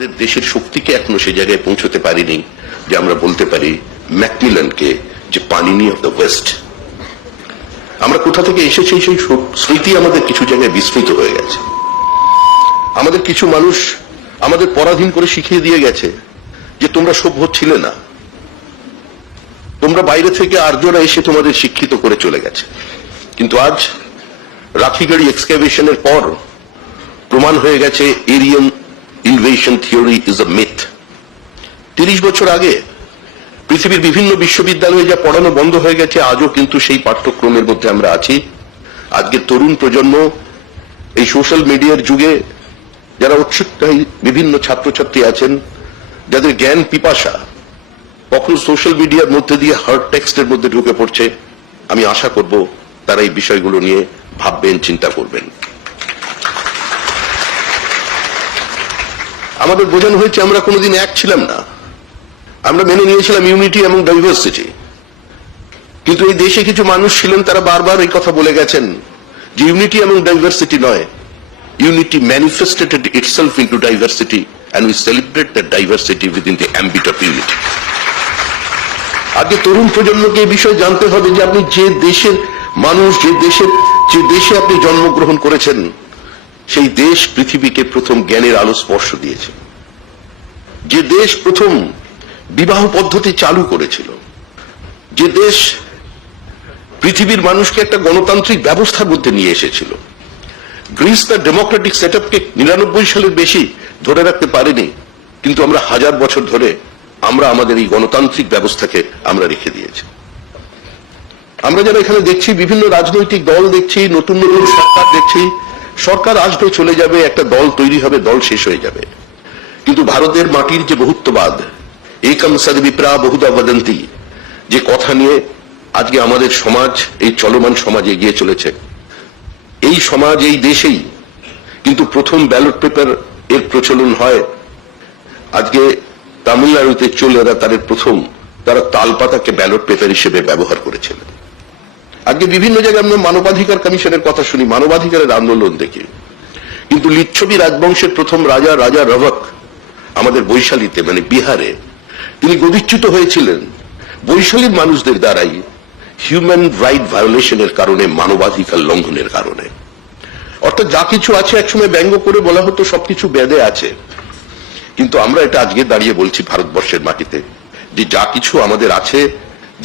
আমাদের দেশের শক্তিকে এখনো সেই জায়গায় পৌঁছতে পারিনি যে আমরা বলতে পারি ম্যাকমিলানকে যে পানিনি অফ দ্য ওয়েস্ট। আমরা কোথা থেকে এসেছি সেই স্মৃতি আমাদের কিছু জায়গায় বিস্মৃত হয়ে গেছে। আমাদের কিছু মানুষ আমাদের পরাধীন করে শিখিয়ে দিয়ে গেছে যে তোমরা সভ্য ছিলে না, তোমরা বাইরে থেকে আর্যরা এসে তোমাদের শিক্ষিত করে চলে গেছে। কিন্তু আজ রাখিগাড়ি এক্সকাভেশনের পর প্রমাণ হয়ে গেছে Aryan invasion theory is a myth. 30 বছর আগে পৃথিবীর বিভিন্ন বিশ্ববিদ্যালয়ে যা পড়ানো বন্ধ হয়ে গেছে আজও কিন্তু সেই পাঠ্যক্রমের মধ্যে আমরা আছি। আজকে তরুণ প্রজন্ম এই সোশ্যাল মিডিয়ার যুগে যারা উৎসাহী বিভিন্ন ছাত্রছাত্রী আছেন, যাদের জ্ঞান পিপাসা কখনো সোশ্যাল মিডিয়ার মধ্যে দিয়ে হার্ড টেক্সটের মধ্যে ঢুকে পড়ছে, আমি আশা করব তারা এই বিষয়গুলো নিয়ে ভাববেন, চিন্তা করবেন। আমাদের বোঝানো হয়েছে আমরা কোনোদিন এক ছিলাম না, আমরা মেনে নিয়েছিলাম ইউনিটি এবং ডাইভার্সিটি। কিন্তু এই দেশে কিছু মানুষ ছিলেন তারা বারবার এই কথা বলে গেছেন যে ইউনিটি এবং ডাইভার্সিটি নয়, unity manifested itself into diversity and we celebrate that diversity within the ambit of unity. আজকে তরুণ প্রজন্মকে এই বিষয় জানতে হবে যে আপনি যে দেশের মানুষ, যে দেশে আপনি জন্মগ্রহণ করেছেন, সেই দেশ পৃথিবীকে প্রথম জ্ঞানের আলো স্পর্শ দিয়েছে, যে দেশ প্রথম বিবাহ পদ্ধতি চালু করেছিল, যে দেশ পৃথিবীর মানুষকে একটা গণতান্ত্রিক ব্যবস্থার মধ্যে নিয়ে এসেছিল। গ্রিস তার ডেমোক্রেটিক সেটআপকে 99 সালের বেশি ধরে রাখতে পারেনি, কিন্তু আমরা 1000 বছর ধরে আমরা আমাদের এই গণতান্ত্রিক ব্যবস্থাকে আমরা রেখে দিয়েছি। আমরা যারা এখানে দেখছি বিভিন্ন রাজনৈতিক দল দেখছি, নতুন নতুন সরকার দেখছি, সরকার আসবে চলে যাবে, একটা দল তৈরি হবে, দল শেষ হয়ে যাবে। কিন্তু ভারতের মাটির যে বহুত্ববাদ, একম সদ বিপ্রা বহুধা বদন্তি, যে কথা নিয়ে আজকে আমাদের সমাজ, এই চলমান সমাজ এগিয়ে চলেছে, এই সমাজ এই দেশেই কিন্তু প্রথম ব্যালট পেপার এর প্রচলন হয়। আজকে তামিলনাড়ুতে চোলেরা তাদের প্রথম তারা তালপাতাকে ব্যালট পেপার হিসেবে ব্যবহার করেছিলেন। আজকে বিভিন্ন জায়গায় আমরা মানবাধিকার কমিশনের কথা শুনি, মানবাধিকারের আন্দোলন দেখি, কিন্তু লিচ্ছবি রাজবংশের প্রথম রাজা রবক আমাদের বৈশালীতে মানে বিহারে তিনি গদিচ্যুত হয়েছিলেন বৈশালীর মানুষদের দ্বারাই হিউম্যান রাইট ভায়োলেশনের কারণে, মানবাধিকার লঙ্ঘনের কারণে। অর্থাৎ যা কিছু আছে একসময় ব্যঙ্গ করে বলা হতো সবকিছু বেদে আছে, কিন্তু আমরা এটা আজকে দাঁড়িয়ে বলছি ভারতবর্ষের মাটিতে যে যা কিছু আমাদের আছে,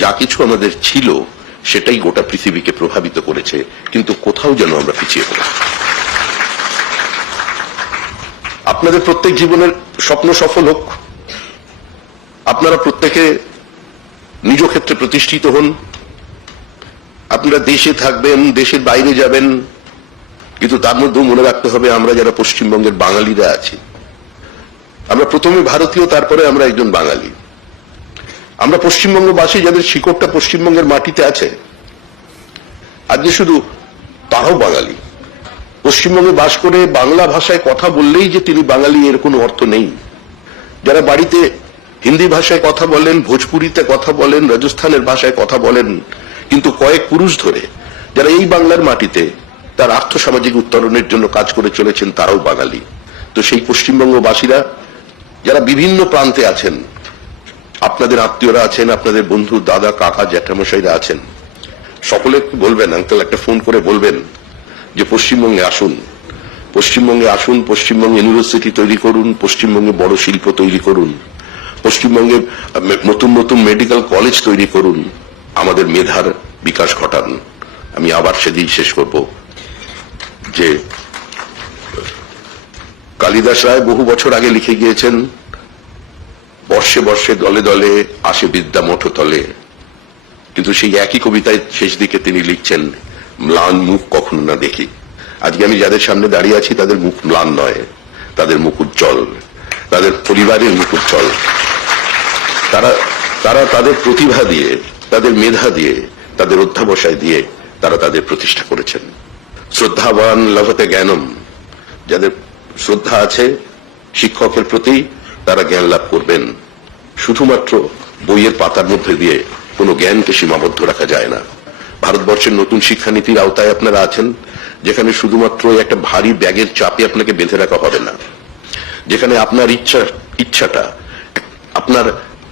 যা কিছু আমাদের ছিল, সেটাই গোটা পৃথিবীকে প্রভাবিত করেছে, কিন্তু কোথাও যেন আমরা পিছিয়ে পড়ি। আপনাদের প্রত্যেক জীবনের স্বপ্ন সফল হোক, আপনারা প্রত্যেকে নিজ ক্ষেত্রে প্রতিষ্ঠিত হন, আপনারা দেশে থাকবেন, দেশের বাইরে যাবেন, কিন্তু তার মধ্যেও মনে রাখতে হবে আমরা যারা পশ্চিমবঙ্গের বাঙালিরা আছি, আমরা প্রথমে ভারতীয়, তারপরে আমরা একজন বাঙালি। আমরা পশ্চিমবঙ্গবাসী যাদের শিকড়টা পশ্চিমবঙ্গের মাটিতে আছে, আজকে শুধু তারাও বাঙালি। পশ্চিমবঙ্গে বাস করে বাংলা ভাষায় কথা বললেই যে তিনি বাঙালি এর কোনো অর্থ নেই। যারা বাড়িতে হিন্দি ভাষায় কথা বলেন, ভোজপুরিতে কথা বলেন, রাজস্থানের ভাষায় কথা বলেন, কিন্তু কয়েক পুরুষ ধরে যারা এই বাংলার মাটিতে তার আর্থসামাজিক উত্তরণের জন্য কাজ করে চলেছেন, তারাও বাঙালি। তো সেই পশ্চিমবঙ্গবাসীরা যারা বিভিন্ন প্রান্তে আছেন, আপনাদের আত্মীয়রা আছেন, আপনাদের বন্ধু, দাদা, কাকা, জ্যাঠামশাইরা আছেন, সকলে বলবেন, আঙ্কেল একটা ফোন করে বলবেন যে পশ্চিমবঙ্গে আসুন, পশ্চিমবঙ্গে আসুন, পশ্চিমবঙ্গে ইউনিভার্সিটি তৈরি করুন, পশ্চিমবঙ্গে বড় শিল্প তৈরি করুন, পশ্চিমবঙ্গে নতুন নতুন মেডিকেল কলেজ তৈরি করুন, আমাদের মেধার বিকাশ ঘটান। আমি আবার সেদিন শেষ করব যে কালিদাস রায় বহু বছর আগে লিখে গিয়েছেন, বর্ষে বর্ষে দলে দলে আসে বিদ্যা মঠতলে, কিন্তু সেই একই কবিতায় শেষ দিকে তিনি লিখছেন, ম্লান মুখ কখনো না দেখি। আজকে আমি যাদের সামনে দাঁড়িয়ে আছি তাদের মুখ ম্লান নয়, তাদের মুখ উজ্জ্বল, তাদের পরিবারের মুখ উজ্জ্বল। তারা তাদের প্রতিভা দিয়ে, তাদের মেধা দিয়ে, তাদের অধ্যাবসায় দিয়ে তারা তাদের প্রতিষ্ঠা করেছেন। শ্রদ্ধাবান লভতে জ্ঞানম, যাদের শ্রদ্ধা আছে শিক্ষকের প্রতি, তারা জ্ঞান লাভ করবেন। শুধুমাত্র বইয়ের পাতার মধ্যে দিয়ে কোনো জ্ঞানকে সীমাবদ্ধ রাখা যায় না। ভারতবর্ষের নতুন শিক্ষানীতির আওতায় আপনারা আছেন, যেখানে শুধুমাত্র একটা ভারী ব্যাগের চাপে আপনাকে বেঁধে রাখা হবে না, যেখানে আপনার ইচ্ছাটা, আপনার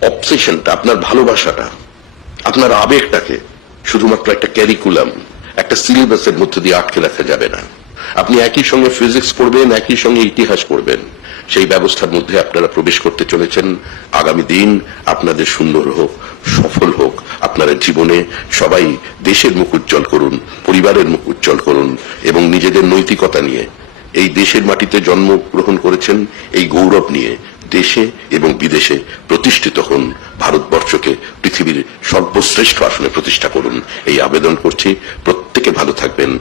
অবসেশনটা, আপনার ভালোবাসাটা, আপনার আবেগটাকে শুধুমাত্র একটা ক্যারিকুলাম, একটা সিলেবাসের মধ্যে দিয়ে আটকে রাখা যাবে না। আপনি একই সঙ্গে ফিজিক্স পড়বেন, একই সঙ্গে ইতিহাস পড়বেন। সেই ব্যবস্থার মধ্যে আপনারা প্রবেশ করতে চলেছেন। আগামী দিন আপনাদের সুন্দর হোক, সফল হোক। আপনারা জীবনে সবাই দেশের মুখ উজ্জ্বল করুন, পরিবারের মুখ উজ্জ্বল করুন এবং নিজেদের নৈতিকতা নিয়ে এই দেশের মাটিতে জন্মগ্রহণ করেছেন, এই গৌরব নিয়ে দেশে এবং বিদেশে প্রতিষ্ঠিত হন। ভারতবর্ষকে পৃথিবীর সর্বশ্রেষ্ঠ আসনে প্রতিষ্ঠা করুন, এই আবেদন করছি। প্রত্যেকে ভালো থাকবেন।